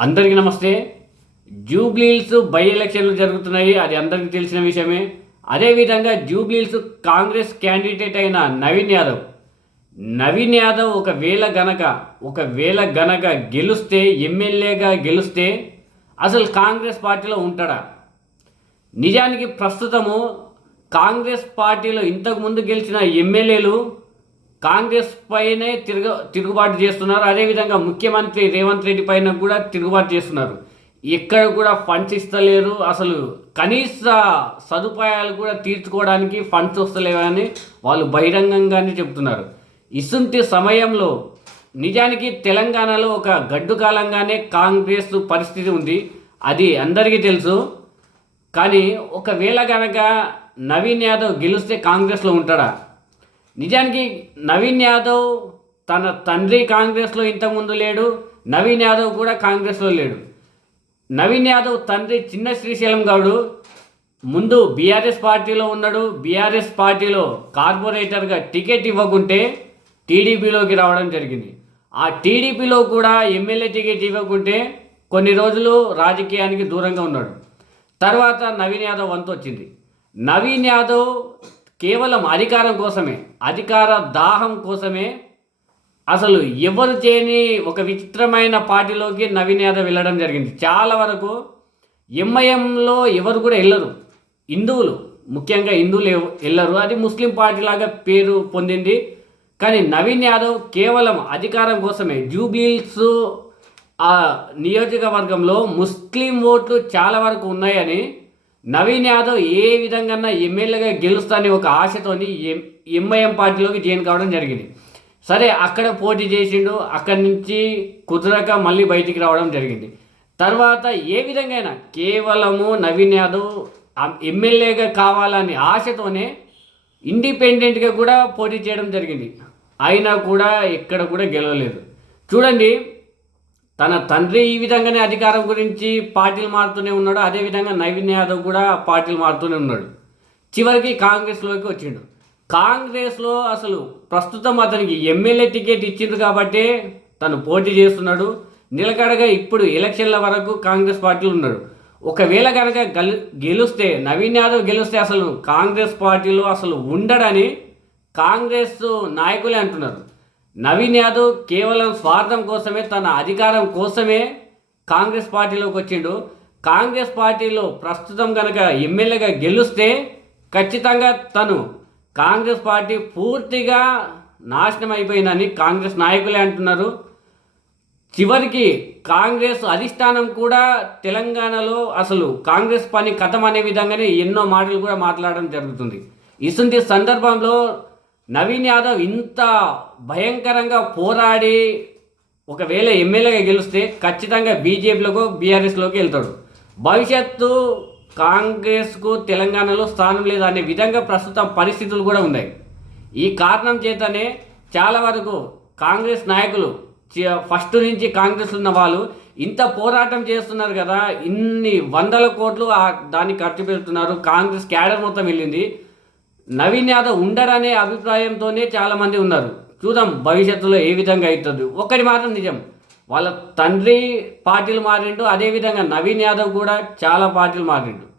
అందరికీ నమస్తే. జూబ్లీల్స్ బై ఎలక్షన్లు జరుగుతున్నాయి. అది అందరికీ తెలిసిన విషయమే. అదేవిధంగా జూబ్లీల్స్ కాంగ్రెస్ క్యాండిడేట్ అయిన నవీన్ యాదవ్. నవీన్ యాదవ్ ఒకవేళ గనక ఒకవేళ గనక గెలుస్తే ఎమ్మెల్యేగా గెలుస్తే అసలు కాంగ్రెస్ పార్టీలో ఉంటాడా? నిజానికి ప్రస్తుతము కాంగ్రెస్ పార్టీలో ఇంతకుముందు గెలిచిన ఎమ్మెల్యేలు కాంగ్రెస్ పైనే తిరుగు తిరుగుబాటు చేస్తున్నారు. అదేవిధంగా ముఖ్యమంత్రి రేవంత్ రెడ్డి పైన కూడా తిరుగుబాటు చేస్తున్నారు. ఎక్కడ కూడా ఫండ్స్ ఇస్తలేరు. అసలు కనీస సదుపాయాలు కూడా తీర్చుకోవడానికి ఫండ్స్ వస్తలేవని వాళ్ళు బహిరంగంగానే చెబుతున్నారు ఇసుంటి సమయంలో నిజానికి తెలంగాణలో ఒక గడ్డు కాలంగానే కాంగ్రెస్ పరిస్థితి ఉంది. అది అందరికీ తెలుసు. కానీ ఒకవేళ కనుక నవీన్ యాదవ్ గెలిస్తే కాంగ్రెస్లో ఉంటాడా? నిజానికి నవీన్ యాదవ్ తన తండ్రి కాంగ్రెస్లో ఇంతకుముందు లేడు నవీన్ యాదవ్ కూడా కాంగ్రెస్లో లేడు. నవీన్ యాదవ్ తండ్రి చిన్న శ్రీశైలం గౌడు ముందు బీఆర్ఎస్ పార్టీలో ఉన్నాడు. బీఆర్ఎస్ పార్టీలో కార్పొరేటర్గా టికెట్ ఇవ్వకుంటే టీడీపీలోకి రావడం జరిగింది. ఆ టీడీపీలో కూడా ఎమ్మెల్యే టికెట్ ఇవ్వకుంటే కొన్ని రోజులు రాజకీయానికి దూరంగా ఉన్నాడు. తర్వాత నవీన్ యాదవ్ వంతు వచ్చింది నవీన్ యాదవ్ కేవలం అధికారం కోసమే అధికార దాహం కోసమే అసలు ఎవరు చేయని ఒక విచిత్రమైన పార్టీలోకి నవీన్ యాదవ్ వెళ్ళడం జరిగింది. చాలా వరకు ఎంఐఎంలో ఎవరు కూడా వెళ్ళరు. హిందువులు ముఖ్యంగా హిందువులు వెళ్ళరు. అది ముస్లిం పార్టీ లాగా పేరు పొందింది. కానీ నవీన్ యాదవ్ కేవలం అధికారం కోసమే. జూబ్లీస్ ఆ నియోజకవర్గంలో ముస్లిం ఓట్లు చాలా వరకు ఉన్నాయని నవీన్ యాదవ్ ఏ విధంగా ఎమ్మెల్యేగా గెలుస్తాని ఒక ఆశతోని ఎం ఎంఐఎం పార్టీలోకి జాయిన్ కావడం జరిగింది. సరే అక్కడ పోటీ చేసిండు అక్కడి నుంచి కుదరక మళ్ళీ బయటికి రావడం జరిగింది. తర్వాత ఏ విధంగా కేవలము నవీన్ యాదవ్ ఎమ్మెల్యేగా కావాలని ఆశతోనే ఇండిపెండెంట్గా కూడా పోటీ చేయడం జరిగింది. అయినా కూడా ఎక్కడ కూడా గెలవలేదు. చూడండి తన తండ్రి ఈ విధంగానే అధికారం గురించి పార్టీలు మారుతూనే ఉన్నాడు. అదేవిధంగా నవీన్ యాదవ్ కూడా పార్టీలు మారుతూనే ఉన్నాడు. చివరికి కాంగ్రెస్లోకి వచ్చిండు. కాంగ్రెస్లో అసలు ప్రస్తుతం అతనికి ఎమ్మెల్యే టికెట్ ఇచ్చిండు కాబట్టి తను పోటీ చేస్తున్నాడు. నిలకడగా ఇప్పుడు ఎలక్షన్ల వరకు కాంగ్రెస్ పార్టీలో ఉన్నాడు ఒకవేళ కనుక గల్ గెలుస్తే నవీన్ యాదవ్ గెలిస్తే అసలు కాంగ్రెస్ పార్టీలో అసలు ఉండడని కాంగ్రెస్ నాయకులే అంటున్నారు. నవీన్ యాదవ్ కేవలం స్వార్థం కోసమే తన అధికారం కోసమే కాంగ్రెస్ పార్టీలోకి వచ్చిండు. కాంగ్రెస్ పార్టీలో ప్రస్తుతం కనుక ఎమ్మెల్యేగా గెలుస్తే ఖచ్చితంగా తను కాంగ్రెస్ పార్టీ పూర్తిగా నాశనం అయిపోయిందని కాంగ్రెస్ నాయకులే అంటున్నారు. చివరికి కాంగ్రెస్ అధిష్టానం కూడా తెలంగాణలో అసలు కాంగ్రెస్ పని కథం అనే విధంగానే ఎన్నో మాటలు కూడా మాట్లాడడం జరుగుతుంది. ఇసుంటి సందర్భంలో నవీన్ యాదవ్ ఇంత భయంకరంగా పోరాడి ఒకవేళ ఎమ్మెల్యేగా గెలిస్తే ఖచ్చితంగా బీజేపీలోకి బీఆర్ఎస్లోకి వెళ్తాడు. భవిష్యత్తు కాంగ్రెస్కు తెలంగాణలో స్థానం లేదు అనే విధంగా ప్రస్తుతం పరిస్థితులు కూడా ఉన్నాయి. ఈ కారణం చేతనే చాలా వరకు కాంగ్రెస్ నాయకులు ఫస్ట్ నుంచి కాంగ్రెస్ ఉన్న వాళ్ళు ఇంత పోరాటం చేస్తున్నారు కదా ఇన్ని వందల కోట్లు దాన్ని ఖర్చు పెడుతున్నారు కాంగ్రెస్ క్యాడర్ మొత్తం వెళ్ళింది. నవీన్ యాదవ్ ఉండరనే అభిప్రాయంతోనే చాలామంది ఉన్నారు. చూద్దాం భవిష్యత్తులో ఏ విధంగా అవుతుంది. ఒక్కటి మాత్రం నిజం. వాళ్ళ తండ్రి పార్టీలు మారిండు అదేవిధంగా నవీన్ యాదవ్ కూడా చాలా పార్టీలు మారిండు.